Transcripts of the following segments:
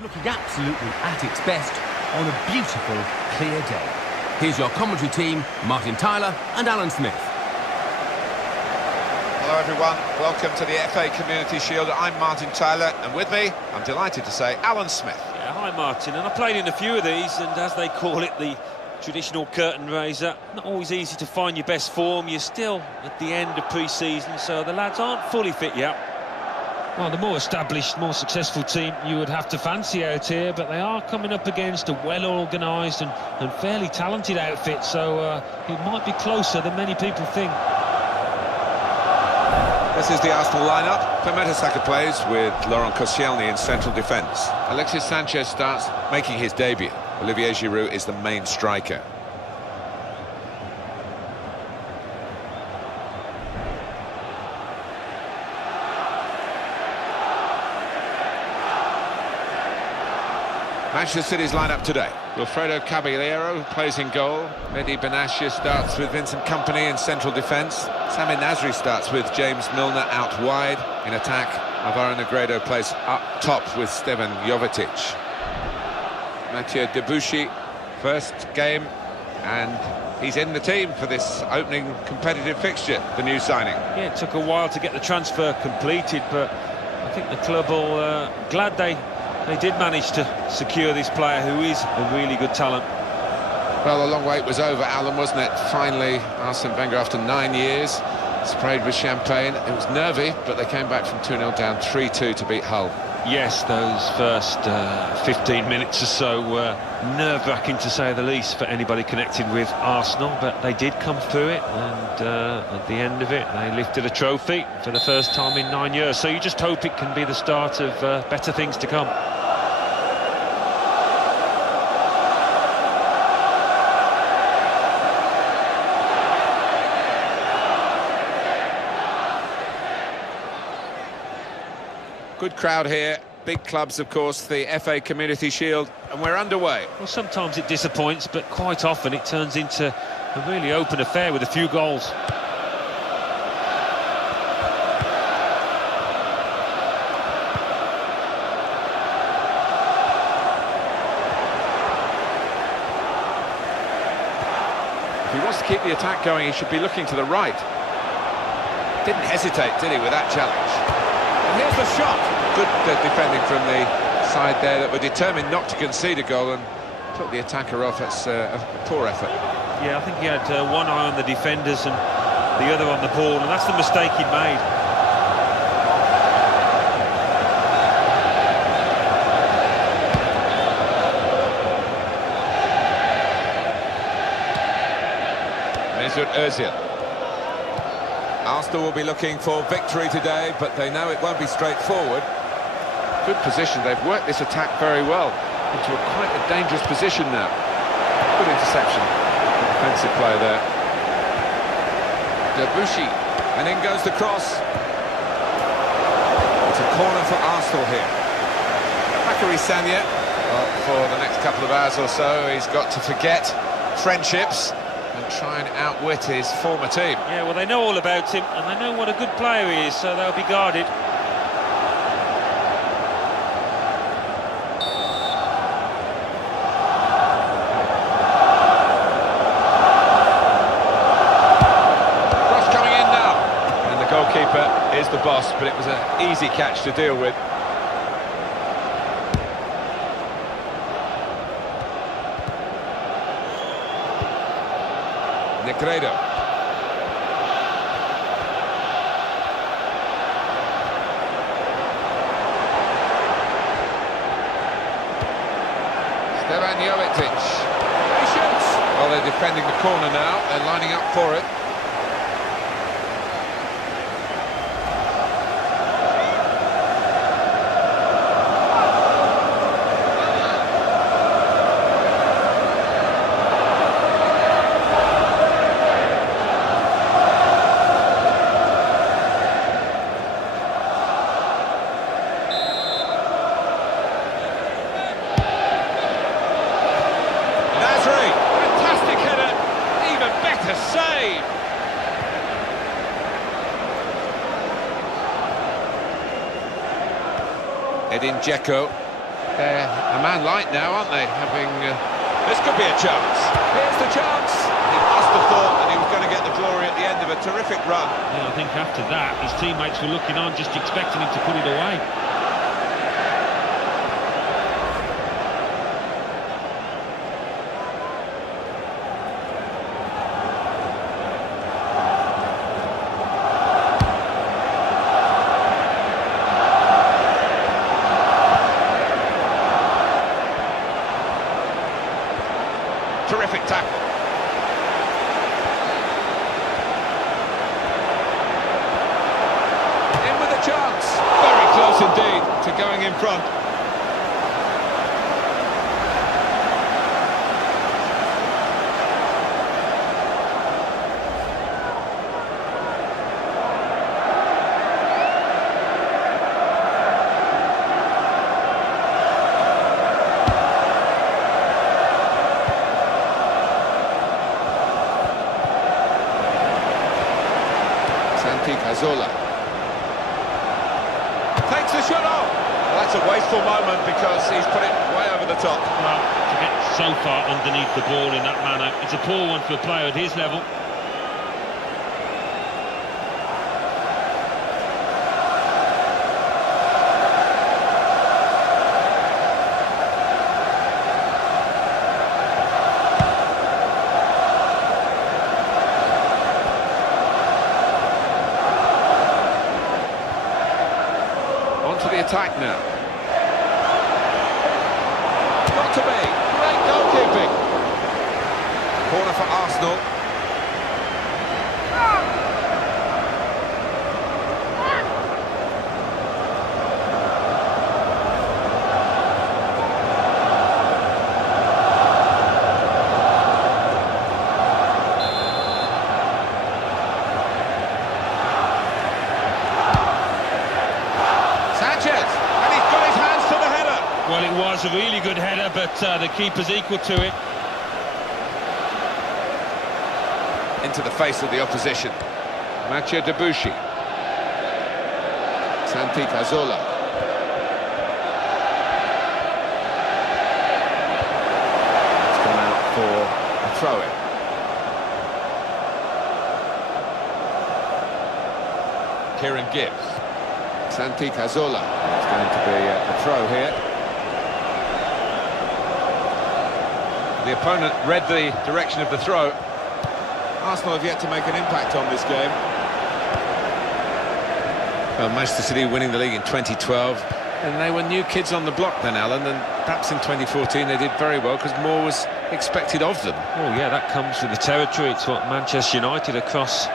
Looking absolutely at its best on a beautiful, clear day. Here's your commentary team, Martin Tyler and Alan Smith. Hello everyone, welcome to the FA Community Shield. I'm Martin Tyler, and with me, I'm delighted to say, Alan Smith. Yeah, hi Martin, and I played in a few of these, and as they call it, the traditional curtain raiser. Not always easy to find your best form. You're still at the end of pre-season, so the lads aren't fully fit yet. Well, the more established, more successful team you would have to fancy out here, but they are coming up against a well-organised and fairly talented outfit, so it might be closer than many people think. This is the Arsenal lineup. Mertesacker plays with Laurent Koscielny in central defence. Alexis Sanchez starts making his debut. Olivier Giroud is the main striker. Manchester City's lineup today. Wilfredo Caballero plays in goal. Mehdi Benatia starts with Vincent Kompany in central defence. Sami Nasri starts with James Milner out wide. In attack, Alvaro Negredo plays up top with Stevan Jovetic. Mathieu Debuchy, first game, and he's in the team for this opening competitive fixture, the new signing. Yeah, it took a while to get the transfer completed, but I think the club will glad they did manage to secure this player who is a really good talent. Well, the long wait was over, Alan, wasn't it? Finally, Arsene Wenger, after 9 years, sprayed with champagne. It was nervy, but they came back from 2-0 down 3-2 to beat Hull. Yes, those first 15 minutes or so were nerve-wracking, to say the least, for anybody connected with Arsenal, but they did come through it, and at the end of it, they lifted a trophy for the first time in 9 years. So you just hope it can be the start of better things to come. Good crowd here, big clubs, of course, the FA Community Shield, and we're underway. Well, sometimes it disappoints, but quite often it turns into a really open affair with a few goals. If he wants to keep the attack going, he should be looking to the right. Didn't hesitate, did he, with that challenge? And here's the shot. Good defending from the side there that were determined not to concede a goal and took the attacker off. That's a poor effort. Yeah, I think he had one eye on the defenders and the other on the ball, and that's the mistake he made. Mesut Ozil. Arsenal will be looking for victory today, but they know it won't be straightforward. Good position, they've worked this attack very well into quite a dangerous position now. Good interception, good defensive play there. Debuchy, and in goes the cross. It's a corner for Arsenal here. Bakary Sagna, well, for the next couple of hours or so, he's got to forget friendships and try and outwit his former team. Yeah, well, they know all about him, and they know what a good player he is, so they'll be guarded. Cross coming in now. And the goalkeeper is the boss, but it was an easy catch to deal with. Negredo. Stevan Jovetic. Patience. Well, they're defending the corner now. They're lining up for it. Edin Dzeko. They're a man light now, aren't they? Having this could be a chance. Here's the chance. He must have thought that he was going to get the glory at the end of a terrific run. Yeah, I think after that, his teammates were looking on, just expecting him to put it away. Terrific tackle. In with a chance. Very close indeed to going in front. Zola takes the shot off. Well, that's a wasteful moment because he's put it way over the top. Well, to get so far underneath the ball in that manner, it's a poor one for a player at his level. To the attack now. Got to be. Great goalkeeping. Corner for Arsenal. Well, it was a really good header, but the keeper's equal to it. Into the face of the opposition. Mathieu Debuchy. Santi Cazorla. It's gone out for a throw-in. Kieran Gibbs. Santi Cazorla. It's going to be a throw here. The opponent read the direction of the throw. Arsenal have yet to make an impact on this game. Well, Manchester City winning the league in 2012, and they were new kids on the block then, Alan, and perhaps in 2014 they did very well because more was expected of them. Oh yeah, that comes with the territory. It's what Manchester United across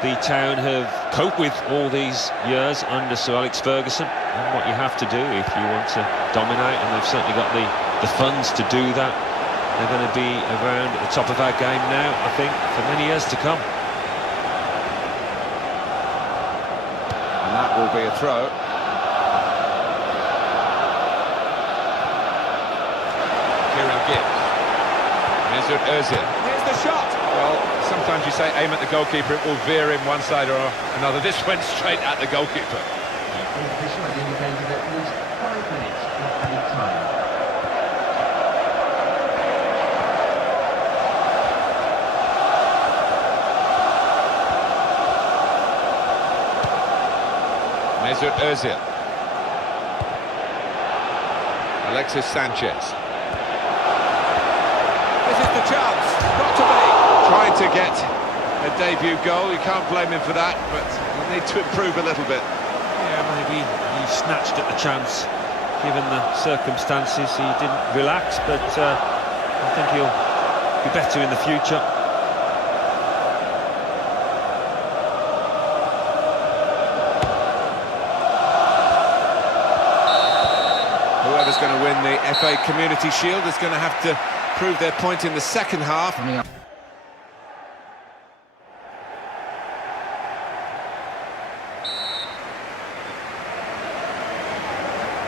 the town have coped with all these years under Sir Alex Ferguson, and what you have to do if you want to dominate, and they've certainly got the funds to do that. They're going to be around at the top of our game now, I think, for many years to come. And that will be a throw. Kieran Gibbs. Mesut Ozil. Here's the shot. Well, sometimes you say aim at the goalkeeper, it will veer in one side or another. This went straight at the goalkeeper. Official had indicated at least 5 minutes of added time. Mesut Ozil. Alexis Sanchez. This is the chance. Got to be. Trying to get a debut goal. You can't blame him for that, but he'll need to improve a little bit. Yeah, maybe he snatched at the chance. Given the circumstances, he didn't relax, but I think he'll be better in the future. Whoever's going to win the FA Community Shield is going to have to prove their point in the second half.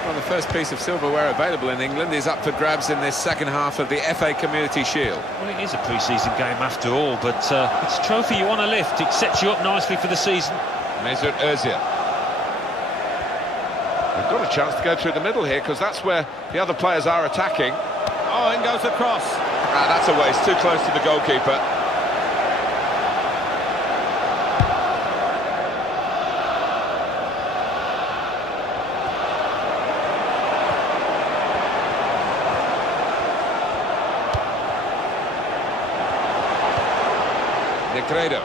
Well, the first piece of silverware available in England is up for grabs in this second half of the FA Community Shield. Well, it is a pre-season game after all, but it's a trophy you want to lift. It sets you up nicely for the season. Mesut Ozil. They've got a chance to go through the middle here, because that's where the other players are attacking. Oh, in goes the cross. Ah, that's a waste, too close to the goalkeeper. Negredo.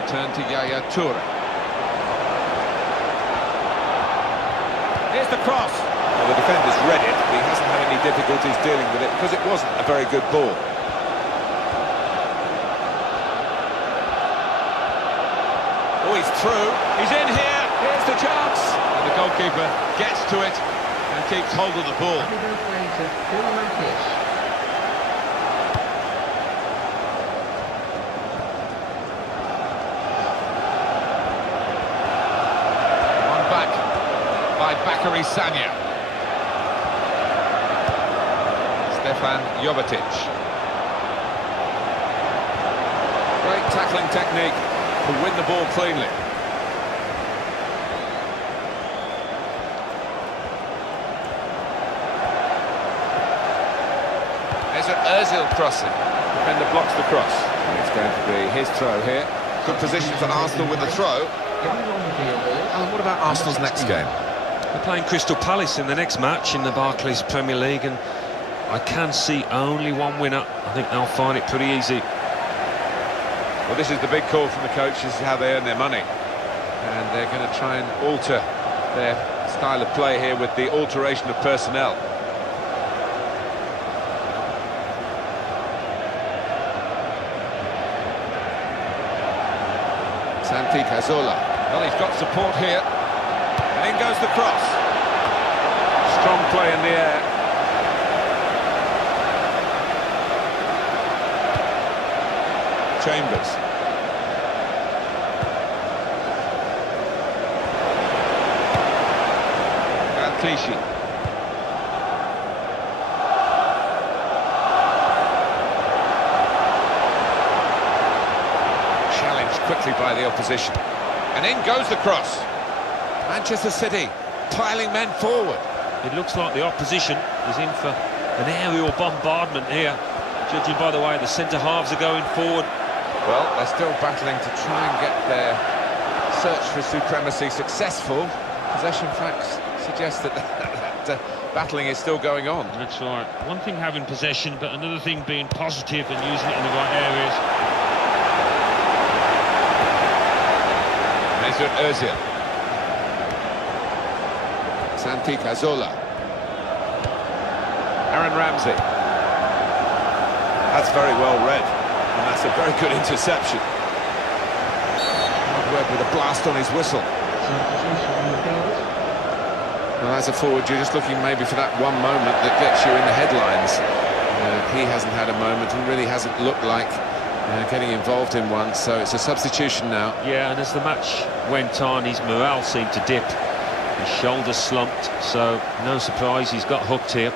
Return to Yaya Toure. Here's the cross. Well, the defender's read it, but he hasn't had any difficulties dealing with it because it wasn't a very good ball. Oh, he's through. He's in here. Here's the chance. And the goalkeeper gets to it and keeps hold of the ball. Bakary Sagna. Stefan Jovetic. Great tackling technique to win the ball cleanly. There's an Ozil crossing. Defender blocks the cross. It's going to be his throw here. Good position for Arsenal with the throw. Alan, what about Arsenal's next game? They're playing Crystal Palace in the next match in the Barclays Premier League, and I can see only one winner. I think they'll find it pretty easy. Well, this is the big call from the coach. This is how they earn their money. And they're going to try and alter their style of play here with the alteration of personnel. Santi Cazorla. Well, he's got support here. And in goes the cross. Strong play in the air. Chambers. Clichy. Challenged quickly by the opposition. And in goes the cross. Manchester City piling men forward. It looks like the opposition is in for an aerial bombardment here, judging by the way the centre-halves are going forward. Well, they're still battling to try and get their search for supremacy successful. Possession facts suggest that battling is still going on. That's right. One thing having possession, but another thing being positive and using it in the right areas. Mesut Ozil. Santi Cazorla. Aaron Ramsey. That's very well read, and that's a very good interception. Hard work with a blast on his whistle. Well, as a forward, you're just looking maybe for that one moment that gets you in the headlines. He hasn't had a moment and really hasn't looked like getting involved in one, so it's a substitution now. Yeah, and as the match went on, his morale seemed to dip. His shoulders slumped, so no surprise he's got hooked here.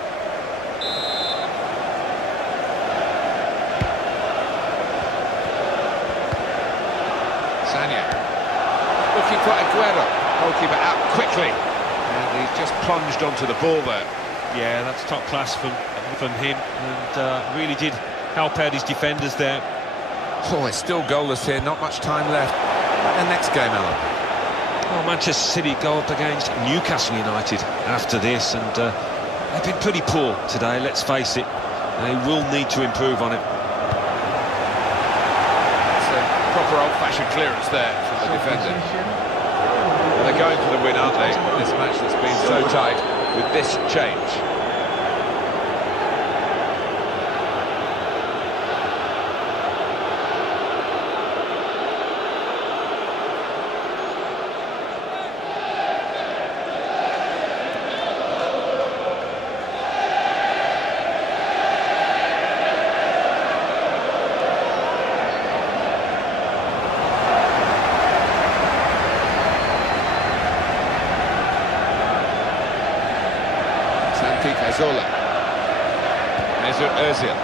Sagna. Looking for Aguero. Goalkeeper out quickly. And he's just plunged onto the ball there. Yeah, that's top class from him, and really did help out his defenders there. Oh, it's still goalless here, not much time left. And next game, Alan. Well, Manchester City go up against Newcastle United after this, and they've been pretty poor today, let's face it. They will need to improve on it. It's a proper old-fashioned clearance there from the defender. Well, they're going for the win, aren't they? This match that's been so tight with this change. Cazorla. Mesut Ozil.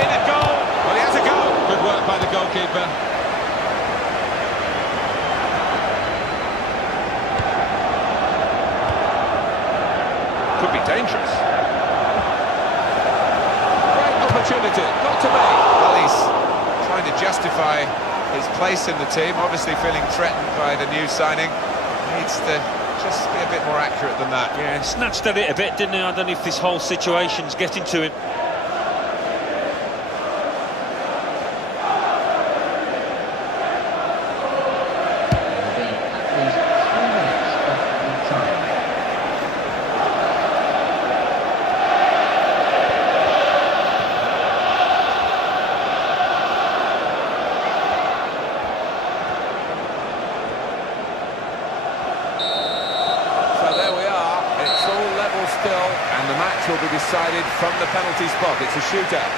In a goal! Well, he has a goal! Good work by the goalkeeper. dangerous. Great opportunity, not to be. Well, he's trying to justify his place in the team, obviously feeling threatened by the new signing. Needs to just be a bit more accurate than that. Yeah, snatched at it a bit, didn't he? I don't know if this whole situation's getting to him. Still, and the match will be decided from the penalty spot. It's a shootout.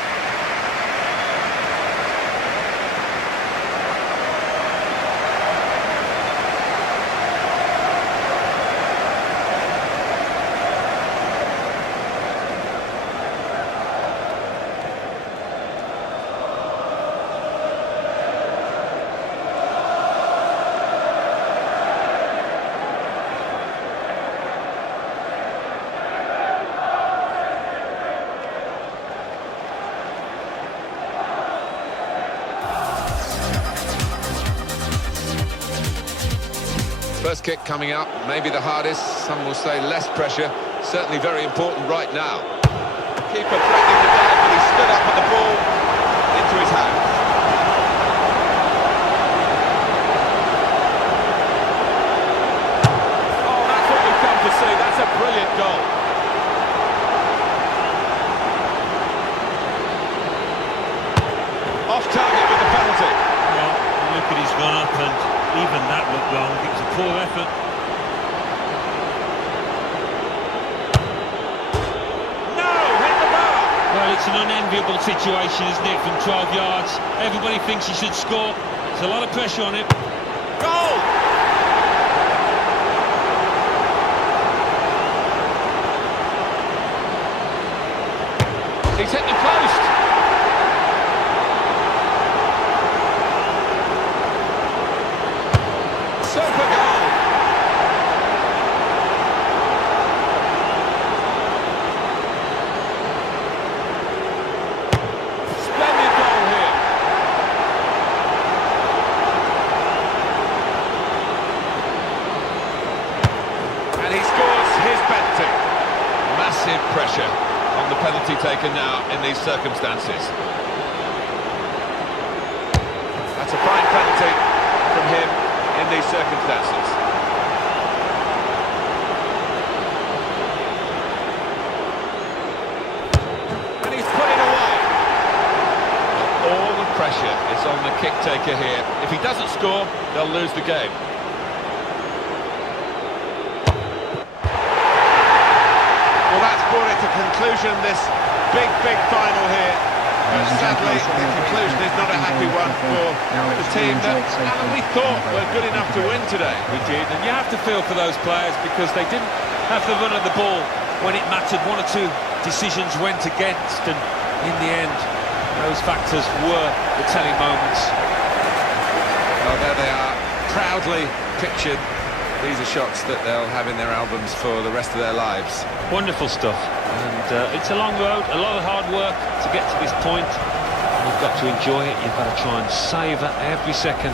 First kick coming up, maybe the hardest, some will say less pressure, certainly very important right now. Keeper threatening to dive, but he stood up with the ball into his hands. Oh, that's what we've come to see, that's a brilliant goal. Off target with the penalty. Well, look at his run up, and even that looked long. It was a poor effort. No, hit the bar. Well, it's an unenviable situation, isn't it, from 12 yards? Everybody thinks he should score. There's a lot of pressure on him. Goal! He's hit the post. Super goal! Splendid goal here. And he scores his penalty. Massive pressure on the penalty taken now in these circumstances. That's a fine penalty from him in these circumstances. And he's put it away. All the pressure is on the kick taker here. If he doesn't score, they'll lose the game. Well, that's brought it to conclusion, this big final here. But sadly, the conclusion is not a happy one for the team that we thought were good enough to win today. We did, and you have to feel for those players because they didn't have the run of the ball when it mattered. One or two decisions went against, and in the end, those factors were the telling moments. Well, there they are, proudly pictured. These are shots that they'll have in their albums for the rest of their lives. Wonderful stuff, and it's a long road, a lot of hard work to get to this point. You've got to enjoy it, you've got to try and savour every second.